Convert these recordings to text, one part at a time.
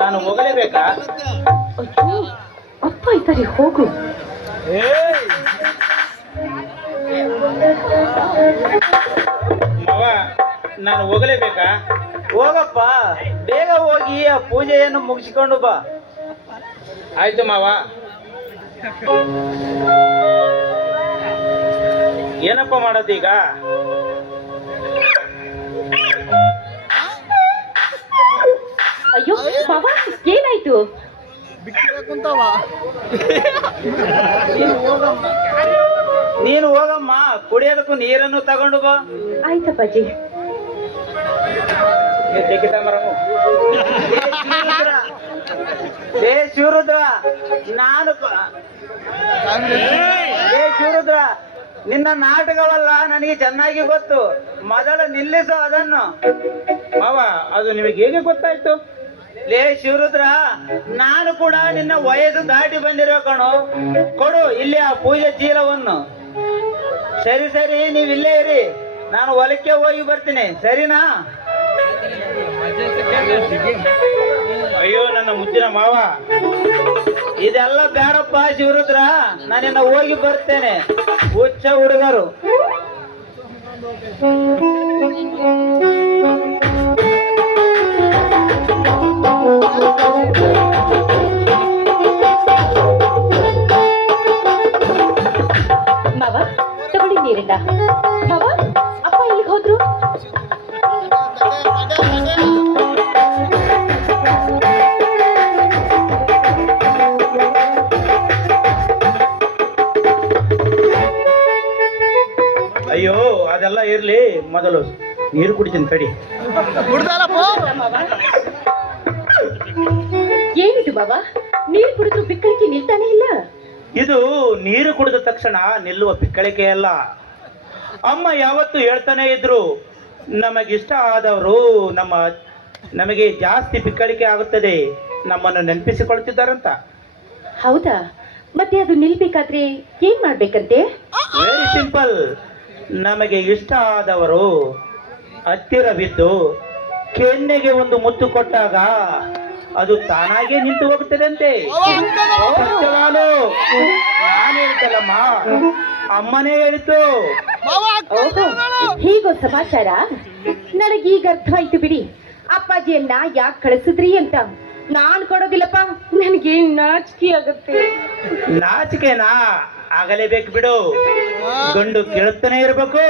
ನಾನು ಹೋಗಲೇಬೇಕಾ? ಅಯ್ಯೋ ಅಪ್ಪ ಇದ್ದಾರೆ, ಹೋಗು. ಮಾವ, ನಾನು ಹೋಗಲೇಬೇಕಾ? ಹೋಗಪ್ಪ, ಬೇಗ ಹೋಗಿ ಆ ಪೂಜೆಯನ್ನು ಮುಗಿಸಿಕೊಂಡು ಬಾ. ಆಯ್ತು ಮಾವ. ಏನಪ್ಪ ಮಾಡೋದೀಗ? ಅಯ್ಯೋ ಮಾವ, ಏನಾಯ್ತು? ನೀನು ಹೋಗಮ್ಮ, ಕುಡಿಯೋದಕ್ಕೂ ನೀರನ್ನು ತಗೊಂಡು ಬಾ. ಆಯ್ತಪ್ಪಾಜಿ. ಏ ಶಿವರುದ್ರ, ನಾನು ಶಿವರುದ್ರ, ನಿನ್ನ ನಾಟಕವಲ್ಲ ನನಗೆ ಚೆನ್ನಾಗಿ ಗೊತ್ತು. ಮೊದಲು ನಿಲ್ಲಿಸು ಅದನ್ನು. ಮಾವ, ಅದು ನಿಮಗೆ ಹೇಗೆ ಗೊತ್ತಾಯ್ತು? ಲೇ ಶಿವರುದ್ರ, ನಾನು ಕೂಡ ನಿನ್ನ ವಯಸ್ಸು ದಾಟಿ ಬಂದಿರೋ ಕಣು. ಕೊಡು ಇಲ್ಲಿ ಆ ಪೂಜೆ ಚೀಲವನ್ನು. ಸರಿ ಸರಿ, ನೀವು ಇಲ್ಲೇ ಇರಿ, ನಾನು ಹೊಲಕ್ಕೆ ಹೋಗಿ ಬರ್ತೀನಿ, ಸರಿನಾ? ಅಯ್ಯೋ ನನ್ನ ಮುದ್ದಿನ ಮಾವ, ಇದೆಲ್ಲ ಬೇಡಪ್ಪ ಶಿವರುದ್ರ, ನಾನಿನ್ನ ಹೋಗಿ ಬರ್ತೇನೆ. ಹುಚ್ಚ ಹುಡುಗರು. ಮಾವ ತಗೊಳ್ಳಿ ನೀರಿಲ್ಲ. ಮಾವ, ಅಪ್ಪ ಎಲ್ಲಿಗೆ ಹೋದ್ರು? ಅಯ್ಯೋ ಅದೆಲ್ಲ ಇರ್ಲಿ, ಮೊದಲು ನೀರು ಕುಡಿತೀನಿ ತಡಿ. ಏನಿದು ಮಾವ, ನೀರು ಕುಡಿದ್ರು ಬಿಕ್ಕಳಿಕೆ ನಿಲ್ತಾನೆ ಇಲ್ಲ? ಇದು ನೀರು ಕುಡಿದ ತಕ್ಷಣ ನಿಲ್ಲುವ ಬಿಕ್ಕಳಿಕೆ ಅಲ್ಲ. ಅಮ್ಮ ಯಾವತ್ತು ಹೇಳ್ತಾನೆ ಇದ್ರು, ನಮಗಿಷ್ಟ ಆದವರು ನಮಗೆ ಜಾಸ್ತಿ ಬಿಕ್ಕಳಿಕೆ ಆಗುತ್ತದೆ, ನಮ್ಮನ್ನು ನೆನಪಿಸಿಕೊಳ್ತಿದ್ದಾರಂತ. ಹೌದಾ? ಮತ್ತೆ ಅದು ನಿಲ್ಬೇಕಾದ್ರೆ ಏನ್ ಮಾಡ್ಬೇಕಂತೆ? Very simple. ನಮಗೆ ಇಷ್ಟ ಆದವರು ಹತ್ತಿರ ಬಿದ್ದು ಕೆನ್ನೆಗೆ ಒಂದು ಮುತ್ತು ಕೊಟ್ಟಾಗ ಅದು ತಾನಾಗೆ ನಿಂತು ಹೋಗುತ್ತದಂತೆ. ನಾನು ಹೇಳ್ತಲ್ಲಮ್ಮ, ಅಮ್ಮನೇ ಹೇಳಿತು. ಹೀಗೋ ಸಮಾಚಾರ? ನನಗೀಗ ಅರ್ಥ ಆಯ್ತು ಬಿಡಿ. ಅಪ್ಪಾಜಿಯನ್ನ ಯಾಕೆ ಕಳಿಸಿದ್ರಿ ಅಂತ. ನಾನ್ ಕೊಡೋದಿಲ್ಲಪ್ಪ, ನನಗೆ ನಾಚಿಕೆ ಆಗುತ್ತೆ. ನಾಚಿಕೆನಾ? ಆಗಲೇಬೇಕು ಬಿಡು. ಗಂಡು ಕೇಳುತ್ತಾನೆ ಇರಬೇಕು,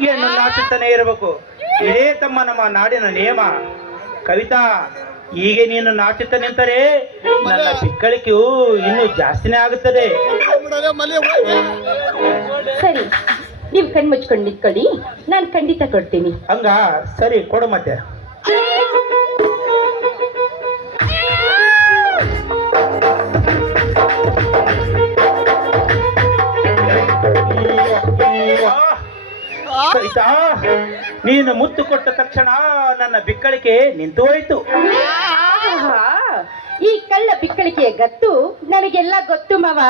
ಹೆಣ್ಣು ನಾಚುತ್ತಾನೆ ಇರಬೇಕು. ಇದೇ ನಮ್ಮ ನಾಡಿನ ನಿಯಮ. ಕವಿತಾ, ಹೀಗೆ ನೀನು ನಾಚುತ್ತಾ ನಿಂತರೆ ನನ್ನ ಬಿಕ್ಕಳಿಕೆಯು ಇನ್ನೂ ಜಾಸ್ತಿನೇ ಆಗುತ್ತದೆ. ಸರಿ, ನೀವು ಕಣ್ಮುಚ್ಕೊಂಡು ನಿಂತ್ಕೊಳ್ಳಿ, ನಾನು ಖಂಡಿತ ಕೊಡ್ತೀನಿ. ಹಂಗ ಸರಿ, ಕೊಡು ಮತ್ತೆ. ಕವಿತಾ, ನೀನು ಮುತ್ತು ಕೊಟ್ಟ ತಕ್ಷಣ ನನ್ನ ಬಿಕ್ಕಳಿಕೆ ನಿಂತು ಹೋಯಿತು. ಆಹಾ, ಈ ಕಳ್ಳ ಬಿಕ್ಕಳಿಕೆಯ ಗತ್ತು ನನಗೆಲ್ಲ ಗೊತ್ತು ಮಾವ.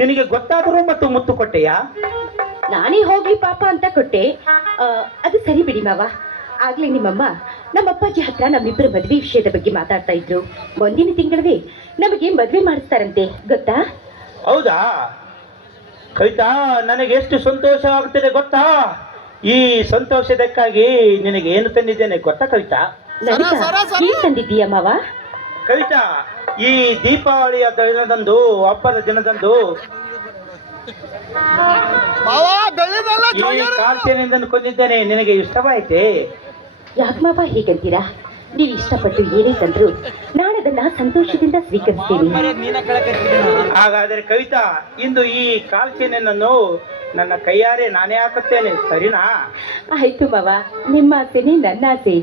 ನಿನಗೆ ಗೊತ್ತಾದರೂ ಮತ್ತು ಮುತ್ತು ಕೊಟ್ಟೆಯಾ? ನಾನೇ ಹೋಗ್ಲಿ ಪಾಪ ಅಂತ ಕೊಟ್ಟೆ. ಅದು ಸರಿ ಬಿಡಿ ಮಾವ. ಆಗ್ಲೇ ನಿಮ್ಮಮ್ಮ ನಮ್ಮ ಅಪ್ಪಾಜಿ ಹತ್ರ ನಮ್ಮಿಬ್ಬರ ಮದ್ವೆ ವಿಷಯದ ಬಗ್ಗೆ ಮಾತಾಡ್ತಾ ಇದ್ರು. ಮುಂದಿನ ತಿಂಗಳವೇ ನಮಗೆ ಮದ್ವೆ ಮಾಡಿಸ್ತಾರಂತೆ, ಗೊತ್ತಾ? ಹೌದಾ ಕವಿತಾ, ನನಗೆ ಎಷ್ಟು ಸಂತೋಷ ಆಗುತ್ತದೆ ಗೊತ್ತಾ? ಈ ಸಂತೋಷದಕ್ಕಾಗಿ ನಿನಗೆ ಏನು ತಂದಿದ್ದೇನೆ ಗೊತ್ತಾ ಕವಿತಾ? ಏನ್ ತಂದಿದ್ದೀಯ ಮಾವ? ಕವಿತಾ, ಈ ದೀಪಾವಳಿಯ ದಿನದಂದು, ಹಬ್ಬದ ದಿನದಂದು ಈ ಕಾಲ್ಚೆನಿಂದ ಕೊಂದಿದ್ದೇನೆ. ನಿನಗೆ ಇಷ್ಟವಾಯಿತೆ? ಯಾಕೆ ಮಾವ ಹೀಗಂತೀರಾ? ನೀವು ಇಷ್ಟಪಟ್ಟು ಏನೇ ತಂದ್ರು ನಾನದನ್ನ ಸಂತೋಷದಿಂದ ಸ್ವೀಕರಿಸ್ತೀನಿ. ಹಾಗಾದರೆ ಕವಿತಾ, ಇಂದು ಈ ಕಾಲ್ಚೆನನ್ನು ನನ್ನ ಕೈಯಾರೆ ನಾನೇ ಹಾಕುತ್ತೇನೆ, ಸರಿನಾ? ಆಯ್ತು ಮಾವ, ನಿಮ್ಮ ಆಸೆನೇ ನನ್ನ ಆಸೆ.